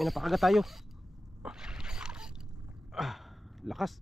May napakagat tayo. Lakas.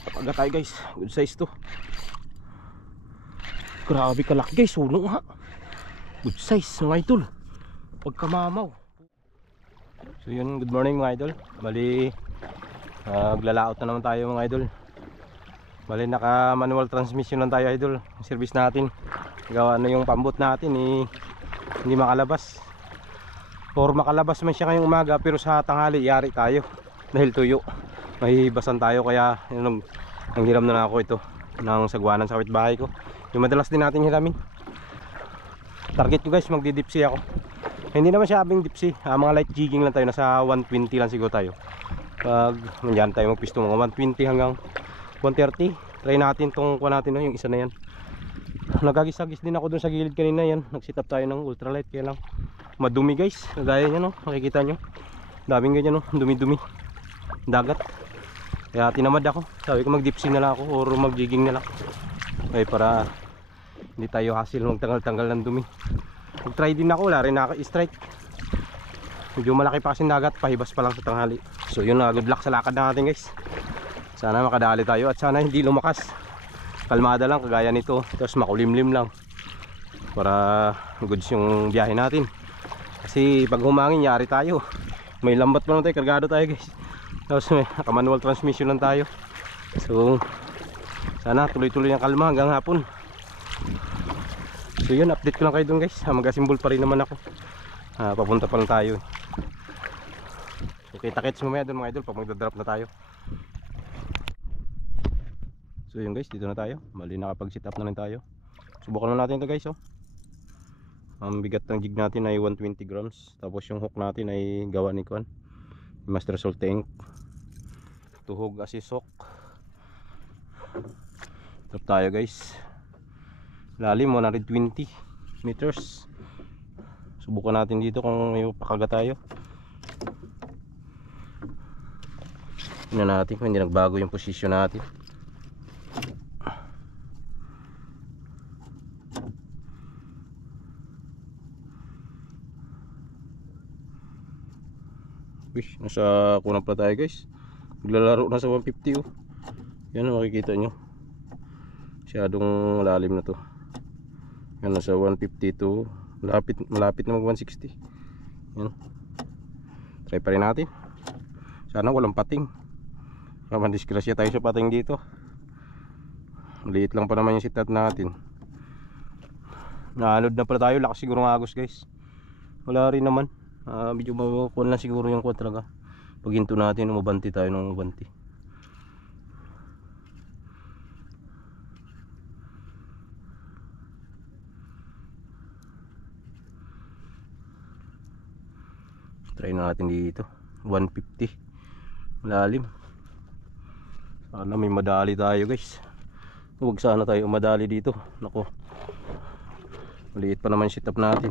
Napakagat tayo guys. Good size to. Grabe kalaki guys. Suno ha. Good size mga idol. Pagkamamaw. So yun, good morning mga idol. Bali maglalaot na naman tayo mga idol. Bali naka manual transmission lang tayo idol. Yung service natin, gawa na yung pambot natin hindi makalabas. Or makalabas man siya ngayong umaga, pero sa tanghali yari tayo dahil tuyo. Mahihibasan tayo, kaya yun, nanghiram na ako ito ng sagwanan sa kapitbahay ko. Yung madalas din natin hiramin. Target ko guys, magdi-dipsy ako. Hindi naman siya abing dipsy, mga light jigging lang tayo. Nasa 120 lang siguro tayo. Pag nandiyan tayo magpisto, mga 120 hanggang 130. Try natin tong kuha natin, no, yung isa na yan. Nagagis-agis din ako dun sa gilid kanina yan. Nag-set up tayo ng ultralight, kaya lang madumi guys. Gaya nyo, no, makikita nyo. Daming ganyan, no, dumi-dumi dagat. Kaya tinamad ako. Sabi ko mag-dipsy na lang ako or mag-jigging na lang. Okay, para hindi tayo hassle magtanggal-tanggal ng dumi. Mag-try din ako, wala rin naka-strike. Medyo malaki pa kasi dagat, pahibas pa lang sa tanghali. So yun, good luck sa lakad natin guys. Sana makadali tayo at sana hindi lumakas. Kalmada lang kagaya nito, tapos makulimlim lang para goods yung biyahe natin. Kasi pag humangin, yari tayo. May lambat pa lang tayo, kargado tayo guys. Tapos may naka-manual transmission lang tayo. So sana tuloy-tuloy ang kalma hanggang hapon. So yun, update ko lang kayo dun guys. Mag-asimbol pa rin naman ako. Papunta pa lang tayo. So kita-kits mamaya dun mga idol pag magdadrop na tayo. So yun guys, dito na tayo. Mali nakapag-sit up na rin tayo. Subukan na natin ito guys, oh. Ang bigat ng jig natin ay 120 grams. Tapos yung hook natin ay gawa ni Kwan, Master Salte Inc. Tuhog assist hook. Drop tayo guys. Lalim 120 meters. Subukan natin dito kung may pakagat tayo. Tingnan natin kung hindi nagbago yung posisyon natin. Wish, nasa kunang pa tayo guys. Maglalaro na sa 150 oh. Yan, makikita nyo. Masyadong lalim na to. Yan, nasa 150 to malapit na mag 160. Yan. Try pa rin natin. Sana walang pating. Mandisgrasya tayo sa pating dito. Maliit lang pa naman yung setup natin. Naanod na pala tayo. Lakas siguro ng agos guys. Wala rin naman. Medyo makukuha lang siguro yung kuha talaga. Pag hinto natin, umabanti tayo ng umabanti. Try na natin dito 150 malalim. Sana may madali tayo guys. Huwag sana tayo madali dito. Nako, maliit pa naman yung setup natin.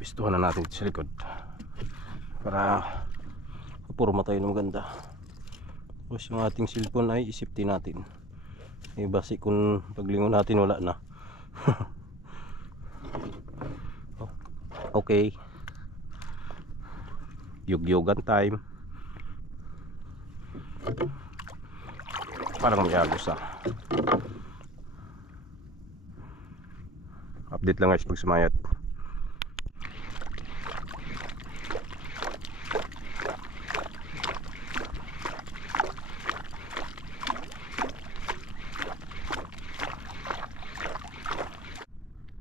Pistuhan na natin sa likod para purma tayo ng maganda. Tapos yung ating cellphone ay isipin natin. Basi kung paglingon natin wala na. Okay, yug-yugan time. Parang may agos ah. Update lang guys pag sumayat.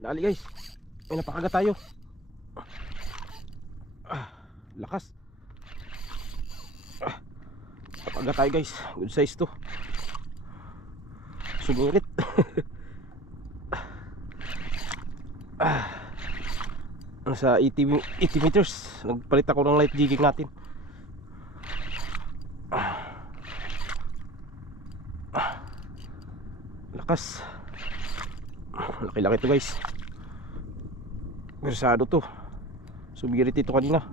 Dali guys, may napakagat tayo. Lakas. Napakagat tayo guys. Good size to. Sugurit. Nasa 80 meters. Nagpalit ako ng light jigging natin. Lakas. Laki-laki to guys. Versado to. Subirit ito kanina.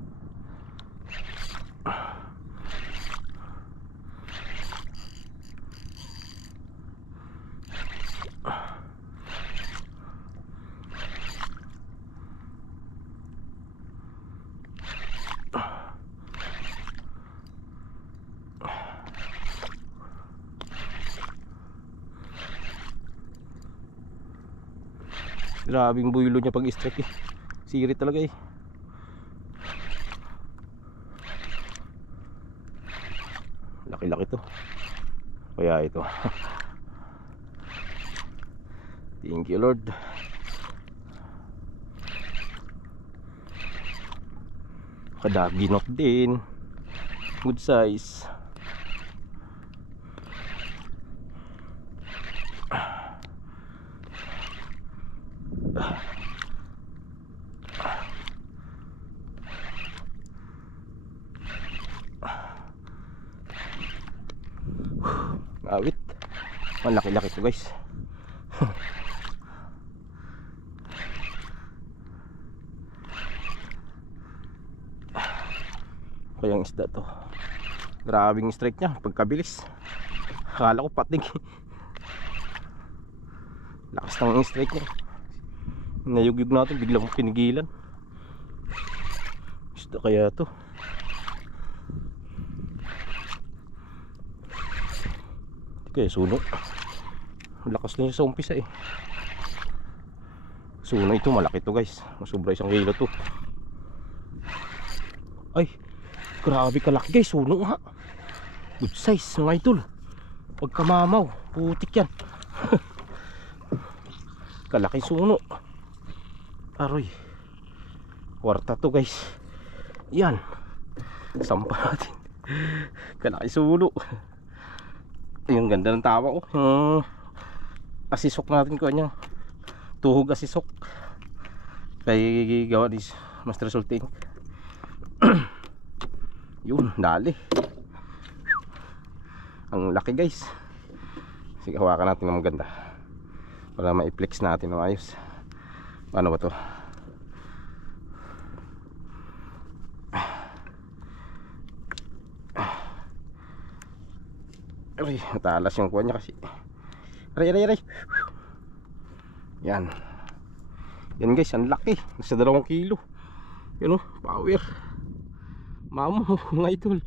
Grabing buylo niya pag strike eh. Sirit talaga eh. Laki-laki to. Kaya ito. Thank you Lord. Kadaginot din. Good size. Awit. Ang laki-laki to guys. Kayang isda to. Grabing strike niya pagkabilis. Akala ko patig. Lakas ng strike niya. Nayugyug natin, biglang pinigilan. Isda kaya to. Kaya suno. Lakas lang sa umpisa eh. Suno ito, malaki to guys. Sobra 1 kilo to. Ay, grabe kalaki guys, suno ha. Good size mga idol. Pagka mamaw, putik yan. Kalaki suno. Aroy. Kwarta to guys. Yan. Sampa natin. Kalaki suno. Yung ganda ng tawa ko. Yung asisok natin ko niya. Tuhog asisok. Kay gawa ni Master Sulting. Yun, dali. Ang laki guys. Sige, hawakan natin ng maganda para ma-flex natin ng ayos. Paano ba to? Aray, matalas yung kuha niya kasi. Aray. Yan. Yan guys, ang laki. Nasa 2 kilo. Yan o, power. Mamo, mga idol.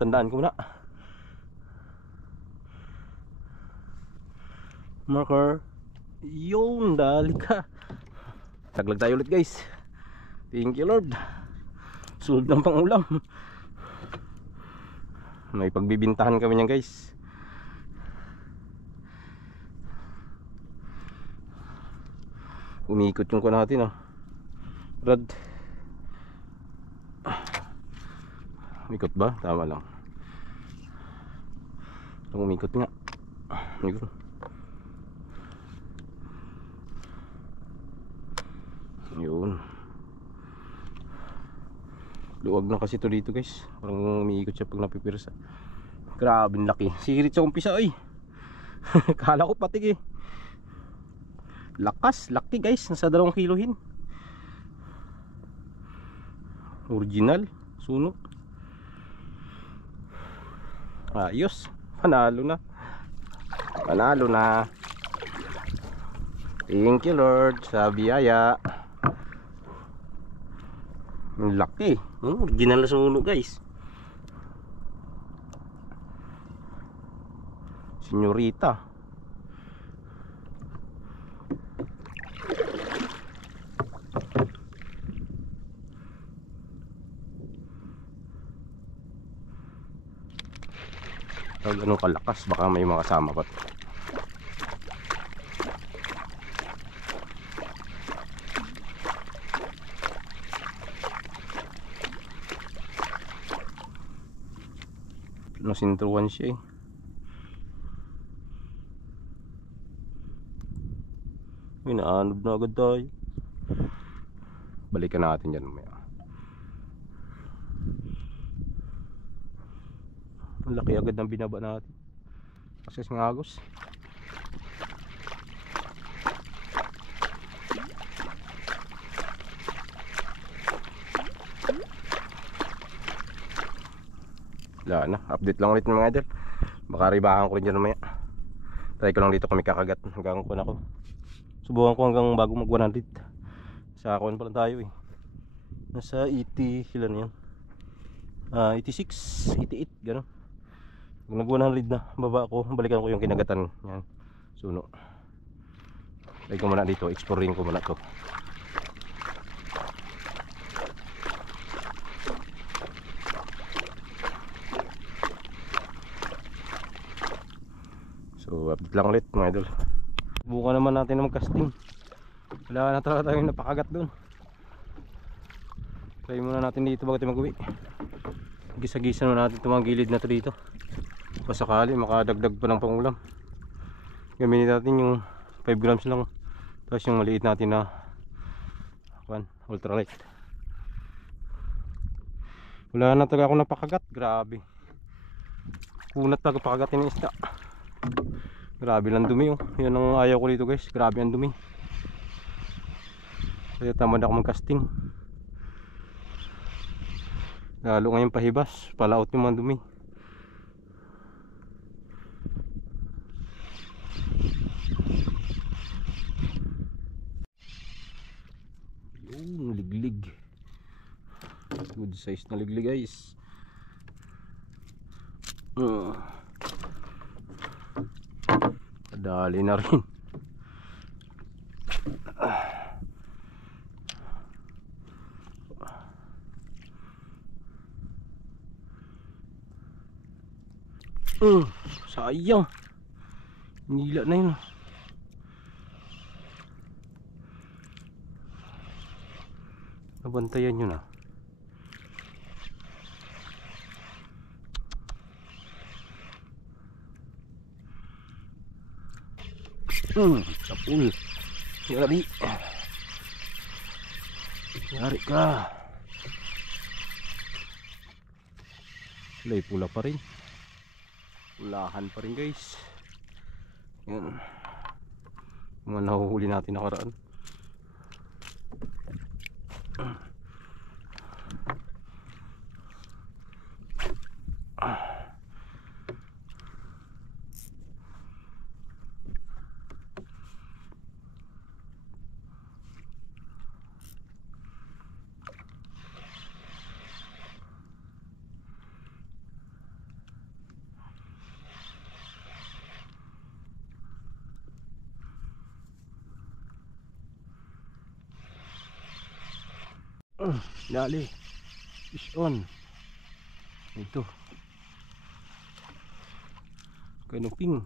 Tandaan ko na. Marker. Yun, dali ka. Taglag tayo ulit guys. Thank you Lord. Sulod ng pangulam. May pagbibintahan kami niyan guys. Umikot yung kuha natin oh. Rad. Umikot ba? Tama lang. Umikot nga. Umikot. Yun. Luwag na kasi ito dito guys. Parang umiikot siya pag napipirsa. Grabe laki. Sirit sa umpisa ay. Kala ko patig eh. Lakas, laki guys. Nasa 2 kilohin. Original. Suno. Ayos. Panalo na. Panalo na. Thank you Lord sa biyaya. Ang laki. Original na suno guys. Senyorita. Pag ganun kalakas, baka may mga kasama pa. Nasintruan siya eh. May naanod na agad tayo. Balikan natin dyan mamaya. Ang laki agad ng binaba natin. Kasi ngagos. Wala na, update lang ulit mga idol. Baka ribahan ko rin dyan mamaya. Try ko lang dito kami kakagat hanggang kuha na ko. Subukan ko hanggang bago mag 100. Sa kuha pa lang tayo eh. Nasa 80, ilan yan? 86, 88, gano'n. Pag nag 100 na, baba ko, balikan ko yung kinagatan. Yan. Suno. Lagay ko muna dito, exploring ko muna to. So update lang ulit mga idol. Bukan naman natin na mag-casting. Wala na talaga tayong napakagat doon. Try muna natin dito bago tayo mag-uwi. Gisa-gisa na natin itong mga gilid na to dito. Pasakali makadagdag pa ng pangulam. Gamitin natin yung 5 grams lang. Tapos yung maliit natin na ultralight. Wala na talaga ako napakagat. Grabe. Kunat talaga pakagatin ng isda. Grabe lang dumi oh. Yan ang ayaw ko dito guys. Grabe ang dumi. Kaya tamad ako mag-casting. Lalo ngayon pahibas. Palaot yung mga dumi. Yung liglig. Good size na liglig guys. Dali na rin. Sayang. Nila na yun. Nabantayan nyo na. Sapul. Yari. Yari ka. Kulay pula pa rin. Pulahan pa rin guys. Yan. Mga nahuhuli natin nakaraan. Dali. Fish on. Ito. Kanuping.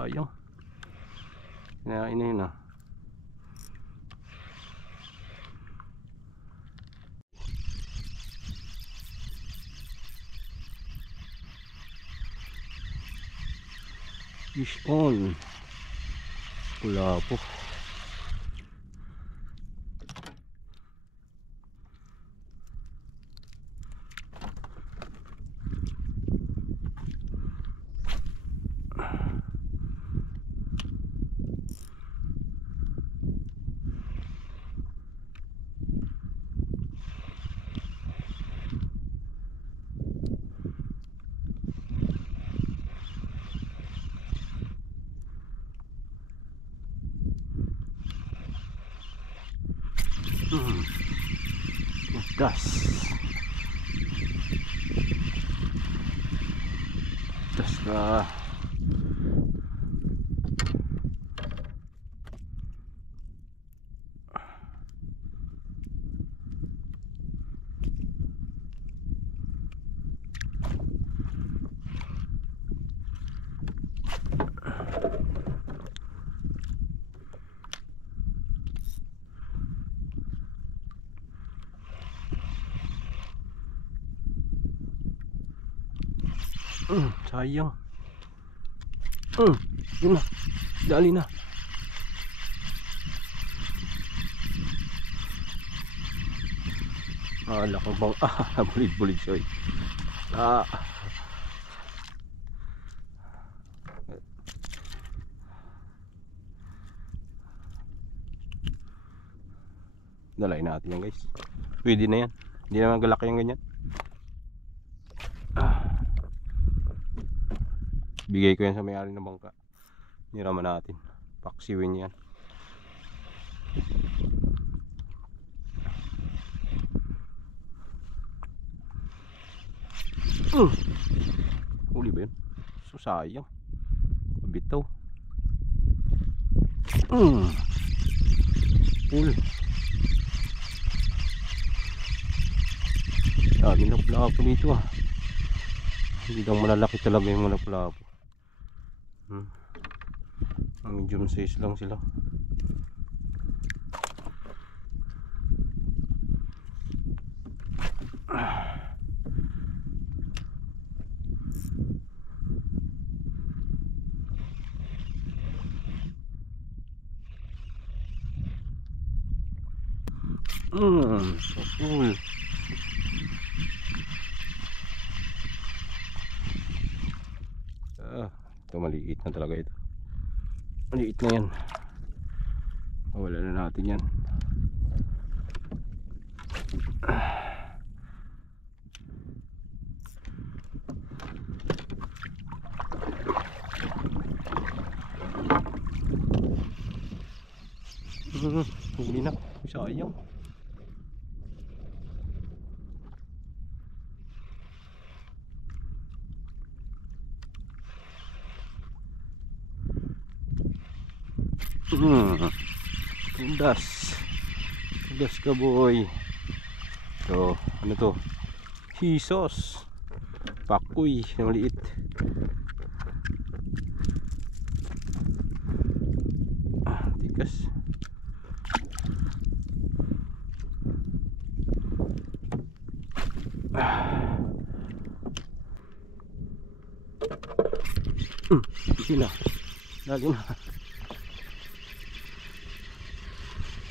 Sayang. Kinain na yun ah. Fish on. Wala po. Das. Das ka. Sayang. Yun na. Dali na. Lako bang bulit-bulit siya. Dalay natin yan guys. Pwede na yan. Hindi naman galaki yung ganyan. Bigay ko yan sa may-ari ng bangka. Niraman natin. Paksiwin yan. Huli ba yun? So sayang. Bitaw. Cool. Dami na plapo dito ah. Hindi lang malalaki talaga yung mga plapo. Medium size lang sila. So cool. Ito maliit na talaga ito. Maliit na yan. Wala na natin yan. Huli na. Sayang. Tudas ka boy. So ano to? Hisos. Pakuy na maliit. Tigas. Sila. Lagi na.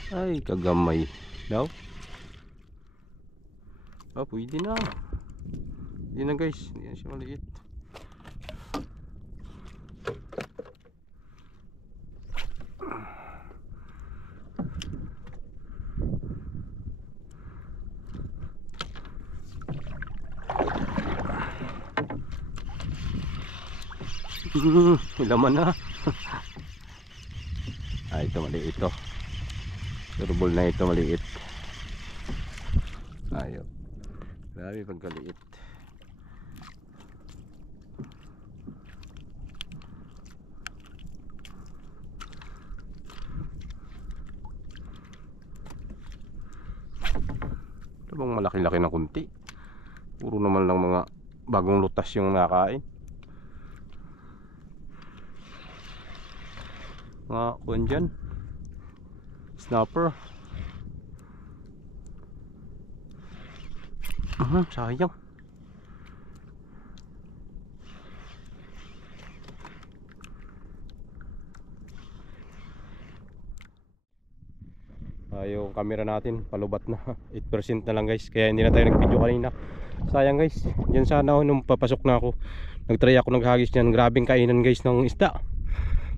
Ay, kagamay daw. Pwede na. Hindi na guys, hindi na siya maliit. Laman na. Ito maliit ito. Turbol na ito maliit. Ayaw. Grabe pagkaliit. Ito bang malaki-laki na kunti. Puro naman lang mga bagong lutas yung nakain. Mga kuwan dyan. Snapper. Sayang. Yung camera natin palubat na. 8% na lang guys. Kaya hindi na tayo nag-video kanina. Sayang guys. Diyan sana ako nung papasok na ako. Nag-try ako naghagis niyan. Grabing kainan guys ng isda.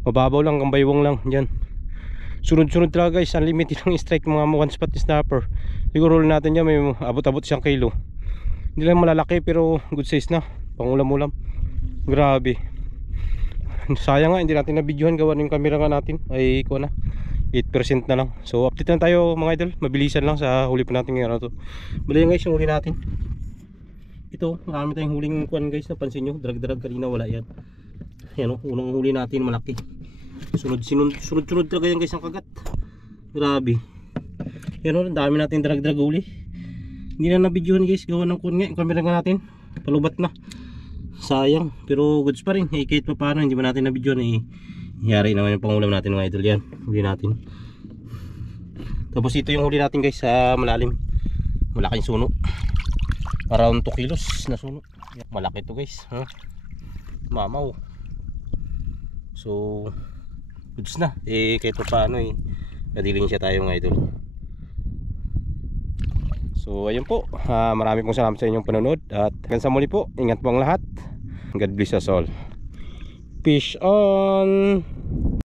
Mababaw lang, kambaywang lang diyan. Sunod-sunod talaga guys, unlimited ang strike mga one spot snapper. Siguro natin yan may abot-abot siyang kilo. Hindi lang malalaki pero good size na. Pangulam-ulam. Grabe. Sayang nga hindi natin na videohan, gawa yung camera nga natin ay ko na 8% na lang. So update na tayo mga idol. Mabilisan lang sa huli pa natin ngayon to. Bali guys yung huli natin. Ito, marami tayong huling kuan guys, napansin nyo, drag-drag kanina wala yan. Yan o, unang huli natin malaki. Sunod talaga yan guys ang kagat. Grabe. Yan o, dami natin drag uli. Hindi na nabidyohan guys, gawa ng kun nga yung camera nga natin, palubat na. Sayang, pero goods pa rin. Kahit pa paano, hindi ba natin nabidyohan yari naman yung pangulam natin mga idol. Yan, huli natin. Tapos ito yung huli natin guys sa malalim. Malaking suno. Around 2 kilos na suno. Malaki to guys, mamaw. So goods na, kahit pa paano nadiling siya tayo mga idol. So ayun po, marami pong salamat sa inyong panonood. At hanggang sa muli po, ingat po ang lahat. God bless us all. Fish on.